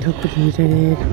Tugurire rero.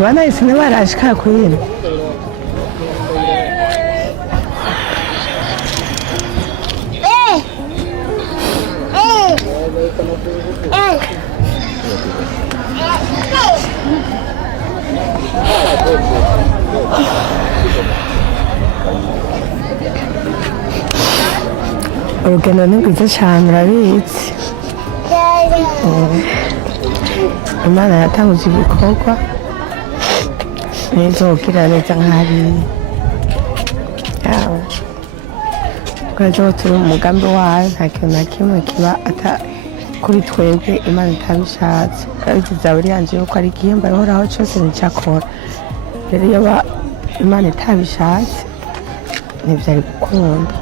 Bana isine barashika kuyina. Urugendo ni rwiza cyane urabizi. Imana yatanguje ibikorwa n'izogira neza nk'hariya yawe twaje turi mu mugambi wayo nta kintu na kimwe kiba kuri twebwe Imana itabishatse kandi zaburi yanje yuko ari igihembo ahoraho cyose n'icyakora rero iyo Imana itabishatse ntibyari gukunda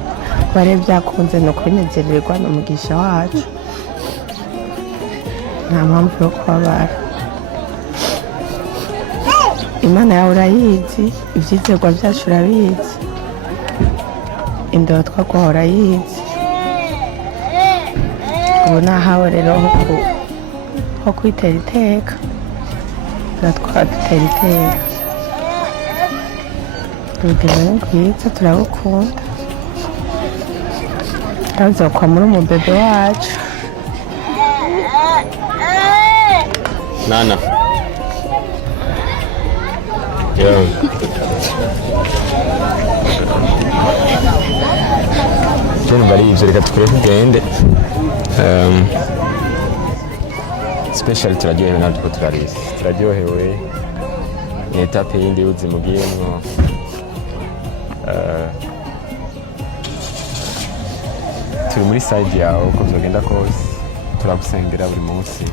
bare byakunze no kwinezererwa n'umugisha wacu nta mpamvu yo kubabara. Imana yawe urayizi, ibyizerwa byacu urabizi, indoro twaguha urayizi. Ubu nahawe rero ho kwitera iteka natwe dutera iteka. Urugero ni rwiza turabukunda tuzokwa muri umubebe wacu. Nana. Jeno bari ivyo reka tukure kugende. Special turaryohewe natwe turarisi. Turaryohewe. Ni etape yindi y'ubuzima ugiyemwo. Turi muri side yawe uko vyogenda kose. Turagusengera buri munsi.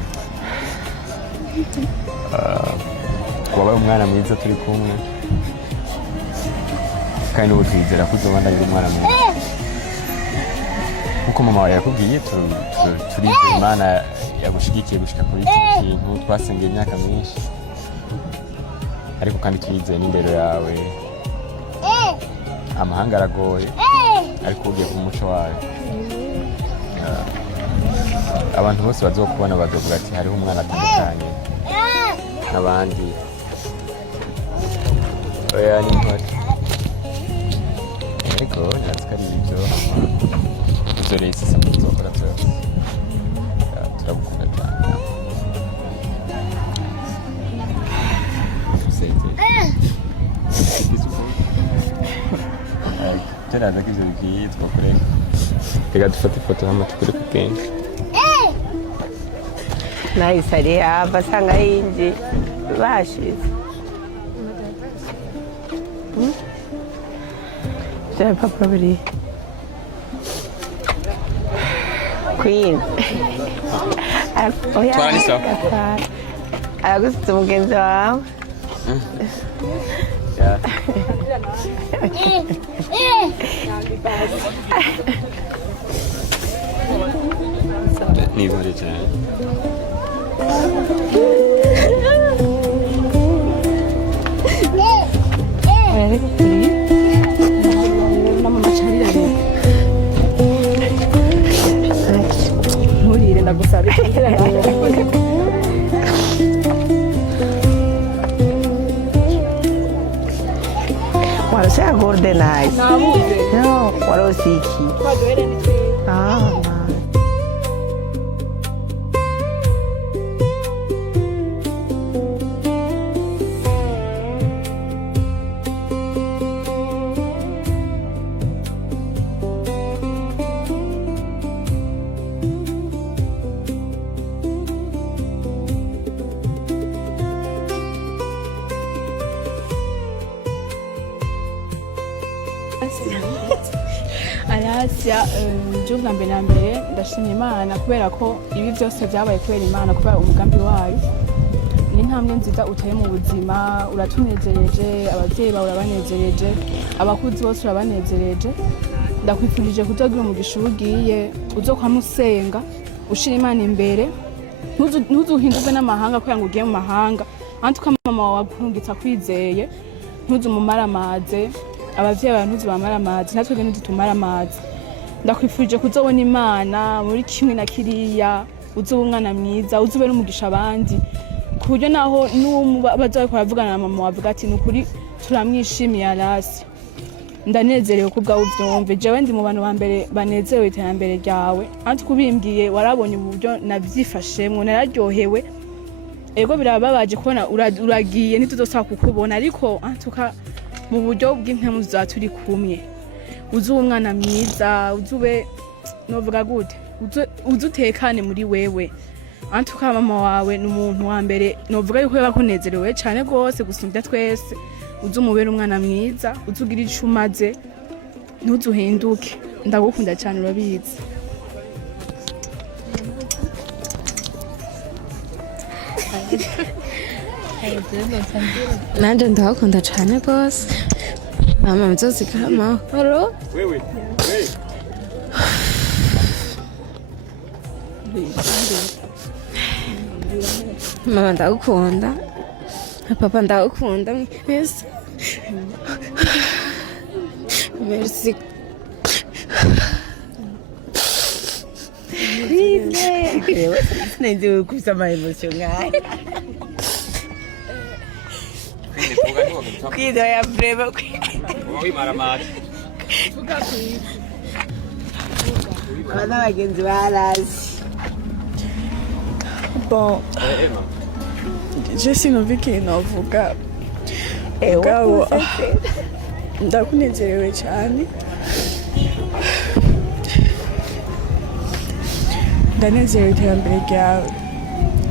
Kuba umwana mwiza turi kumwe kandi ubu twizera ko uzobana ari umwana mwiza nkuko mama wawe yakubwiye turizera Imana yagushigikiye gushika kuri iki kintu twasengeye imyaka myinshi ariko kandi turizeye n'indero yawe. Amahanga aragoye ariko ugiye ku muco wawe abantu bose bazokubona bazovuga ati hariho umwana atandukanye n'abandi. Oya ni nkore ariko nyazi ko ari ibyo izo resi isa muzokora byose turabukunda cyane. Turaza ko ibyo bigiye twakorera reka dufate ifoto hano tukuri kugenda. Nahise ari hava asanga yinji bashize byari papa biri Queen Twanisa aragusitse umugenzi wawe ni bari cyane. Nturire ndagusaba warashaka organize no warosiki alacia bwa mbere na mbere ndashimye Imana kubera ko ibi byose byabaye kubera Imana kubera umugambi wayo. Ni intambwe nziza uteye mu buzima uratunezereje abavyeyi bawe urabanezereje abakuzi bose urabanezereje. Ndakwifurije kuzogira umugisha ugiye uzokwama usenga ushira Imana imbere ntuzuhinduke n'amahanga kugira ngo ugiye mu mahanga antuka mama wawe akurungitsa kwizeye ntuzumumaramaze abavyeyi bawe ntuzubamaramaze natwe ntidutumaramaze ndakwifurije kuzobona imana muri kimwe na kiriya uzoba umwana mwiza uzube n'umugisha abandi ku buryo naho baza baravugana na mama wavuga ati ni ukuri turamwishimiye alacia ndanezerewe ko ubwawe uvyumve jewe ndi mu bantu ba mbere banezerewe iterambere ryawe anti kubimbwiye warabonye uburyo navyifashemwo nararyohewe ego birababaje kubona uragiye ntituzosaba kukubona ariko antuka mu buryo bw'impemu za turi kumwe uzube umwana mwiza uzube novuga gute uzutekane muri wewe antuka mama wawe ni umuntu wa mbere novuga yuko yakunezerewe cyane rwose gusumvya twese uzumubera umwana mwiza uzugira ico umaze ntuzuhinduke ndagukunda cyane urabizi nanje ndagukunda cyane rwose mama muzozigara amahoro wewe mama ndagukunda papa ndagukunda mwese merci Ndio kusema emotion ngaya. Kwido ya breva. Wowe maramari. Bana bagenzi barazi. bon je sinoviki novuga gabo ndakunezerewe cyane ndanezerewe iterambere ryawe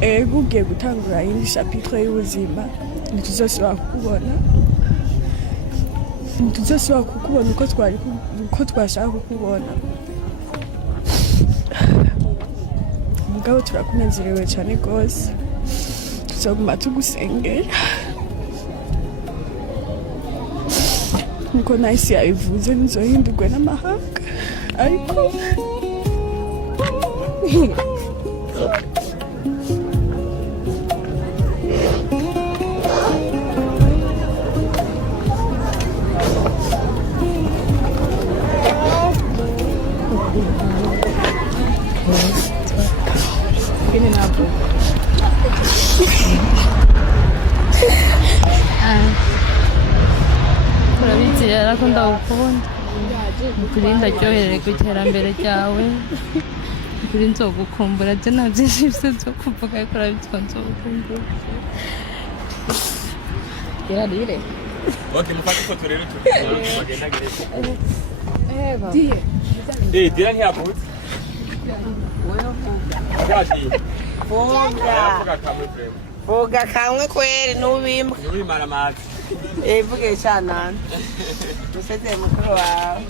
ego ugiye gutangura indi chapitre y'ubuzima ntituzosubira kukubona uko twashaka kukubona mugabo turakunezerewe cyane rwose tuzoguma tugusengera nkuko nahise yabivuze ntizohindurwe n'amahanga ariko urabizera ko ndagukunda ukuri ndaryoherere ku iterambere ryawe ukuri nzogukumbura byo nta byinshi byo kuvuga ariko urabitwa nzogukumbura irarire Okay, mufate ifoto rero tugenda gereza. Dira ntiyavutse. Vuga kamwe kweri n'ubimba. N'ubimara amazi. Vuge cyane. Museze mukuru wawe.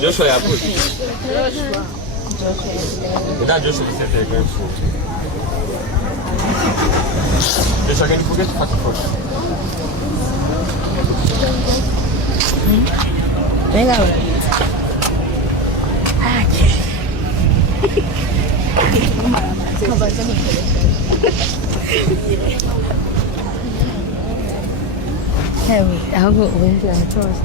Joshua yapfuye. Nda Joshua bisete kenshi. Joshua gani kuge tufate ifoto. Venga ahora. ahubwo ubundi aracyose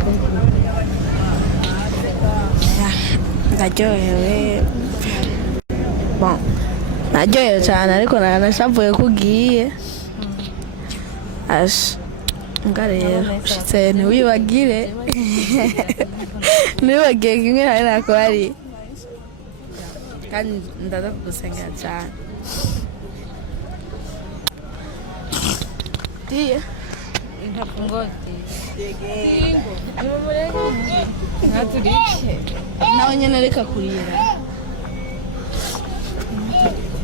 ndaryohewe bon naryohewe cyane ariko nanashavuye ko ugiye asha nga rero ushitse ntiwibagire ntiwibagire kimwe nawe nako ari kandi ndaza kugusengera cyane diye nawe nyene reka kurira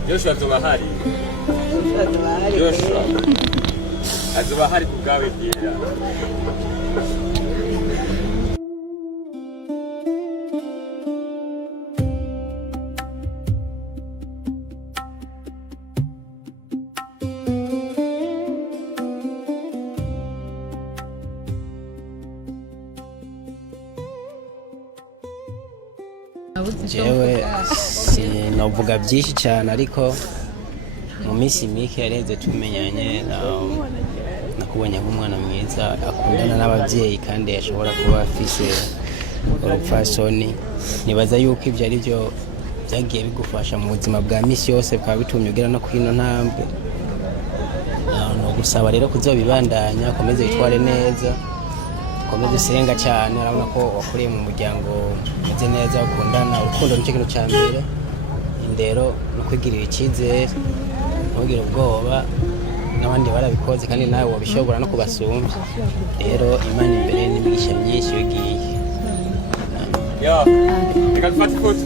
Joshua azoba hari. Joshua azoba hari kubwawe bwira. jewe sinovuga byinshi cyane ariko mu minsi mike yareze tumenyanye nakubonye nk'umwana mwiza akundana n'ababyeyi kandi ashobora kuba afise urupfasoni nibaza yuko ibyo ari byo byagiye bigufasha mu buzima bwa misi yose bikaba bitumye ugera no kwino ntambwe no gusaba rero kuzobibandanya ukomeze witware neza ukomeze usenga cyane urabona ko wakuriye mu muryango umeze neza ukundana urukundo nicyo kintu cya mbere indero no kwigirira icyizere ntugire ubwoba n'abandi barabikoze kandi nawe wabishobora no kubasumbya rero imana imbere n'imigisha myinshi ugiye reka dufate ifoto